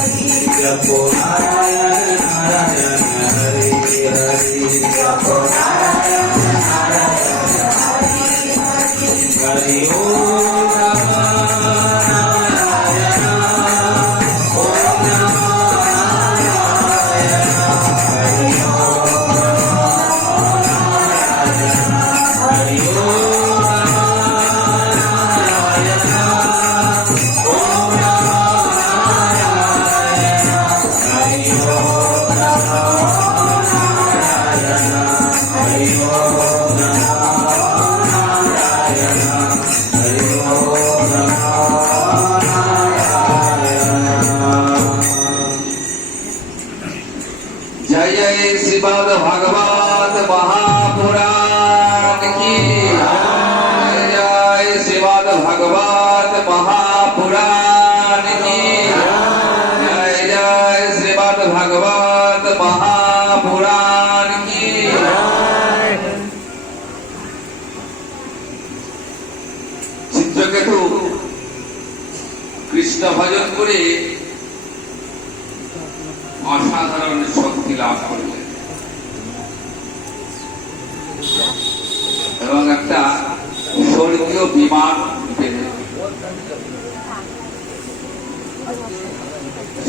जपो नारायण नारायण हरि हरि जपो नारायण नारायण हरि ओम नमः नारायण ओम नमः नारायण हरि ओम नमः नारायण हरि ओम जय जय श्रीमद् भागवत महापुराण की जय जय श्रीमद् भागवत महापुराण की जय जय श्रीमद् भागवत महापुराण की चित्रकेतु कृष्ण भजन करे অসাধারণ শক্তি লাভ করলেন এবং একটা স্বর্গীয় বিমান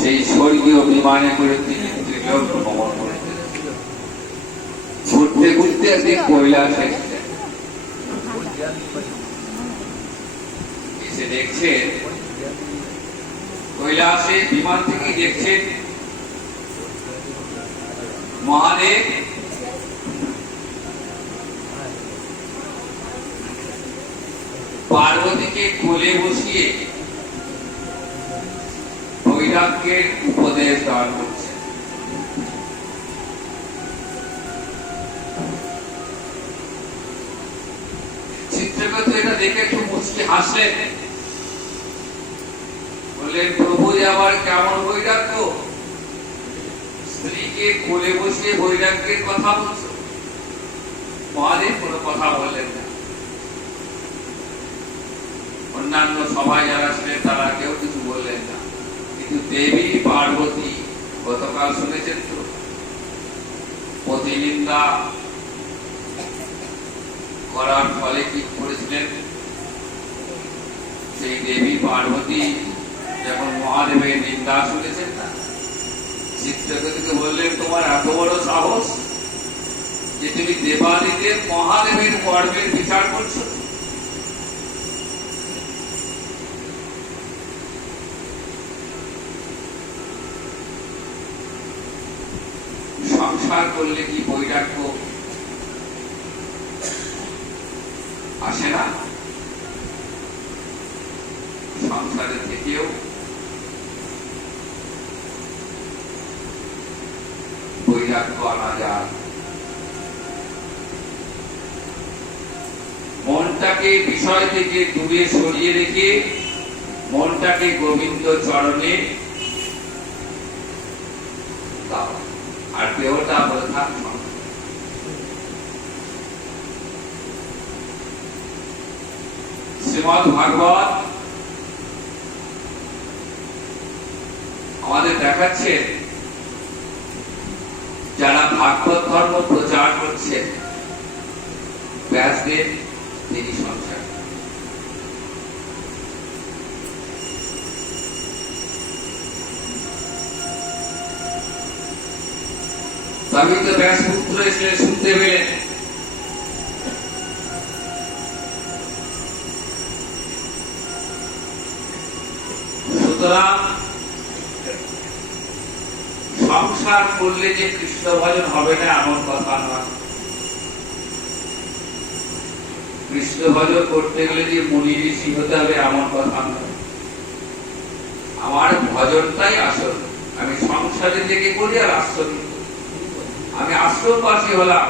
সেই স্বর্গীয় বিমানে করে তিনি ত্রিলোক ভ্রমণ করেছেন। ঘুরতে ঘুরতে একদিন কৈলাসে এসে দেখছেন, কৈলাসে বিমান থেকে দেখছেন মহাদেব পার্বতীকে কোলে বসিয়ে বৈরাগ্যের উপদেশ দান করছে। চিত্রকেতু এটা দেখে একটু মুচকি হাসলেন, বললেন প্রভু যে আবার কেমন বৈরাগ্য, স্ত্রীকে কোলে বসিয়ে বৈরাগ্যের কথা বলছো। মহাদেব কোনো কথা বললেন না। অন্যান্য সবাই যারা ছিলেন তারা কেউ কিছু বললেন না, কিন্তু দেবী পার্বতী গতকাল শুনেছেন তো প্রতিনিন্দা করার ফলে কি করেছিলেন, সেই দেবী পার্বতী যখন মহাদেবের নিন্দা শুনেছেন না, চিত্রকেতুকে বললেন তোমার এত বড় সাহস যে তুমি দেবাদিদেব মহাদেবের কর্মের বিচার করছো। সংসার করলে কি বৈরাগ্য আসে না? সংসারে থেকেও বৈরাগ্য আনা যায়। মনটাকে বিষয় থেকে দূরে সরিয়ে রেখে মনটাকে গোবিন্দ চরণে দাও, আর দেহটা বলতাম শ্রীমদ্ ভাগবত আমাদের দেখাচ্ছে যারা ভাগবত ধর্ম প্রচার করছে, ব্যাসদেব তিনি সংসার। তবে তো ব্যাসপুত্র এসে শুনতে পেলেন, সুতরাং সংসার করলে যে কৃষ্ণ ভজন হবে না এমন কথা নয়। কৃষ্ণ ভজন করতে গেলে যে মুনি ঋষি হতে হবে এমন কথা নয়। আমার ভজনটাই আসল। আমি সংসারে থেকে করি আর আশ্রম, আমি আশ্রমবাসী হলাম,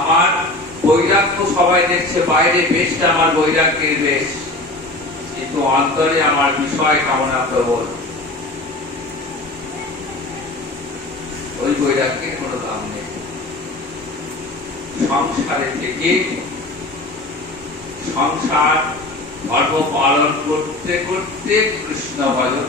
আমার বৈরাগ্য সবাই দেখছে বাইরে বেশটা আমার বৈরাগ্যের বেশ, কিন্তু অন্তরে আমার বিষয় কামনা প্রবল। ওই বৈরাগ্যের কোনো দাম নেই। সংসারে থেকে সংসার ধর্ম পালন করতে করতে কৃষ্ণ ভজন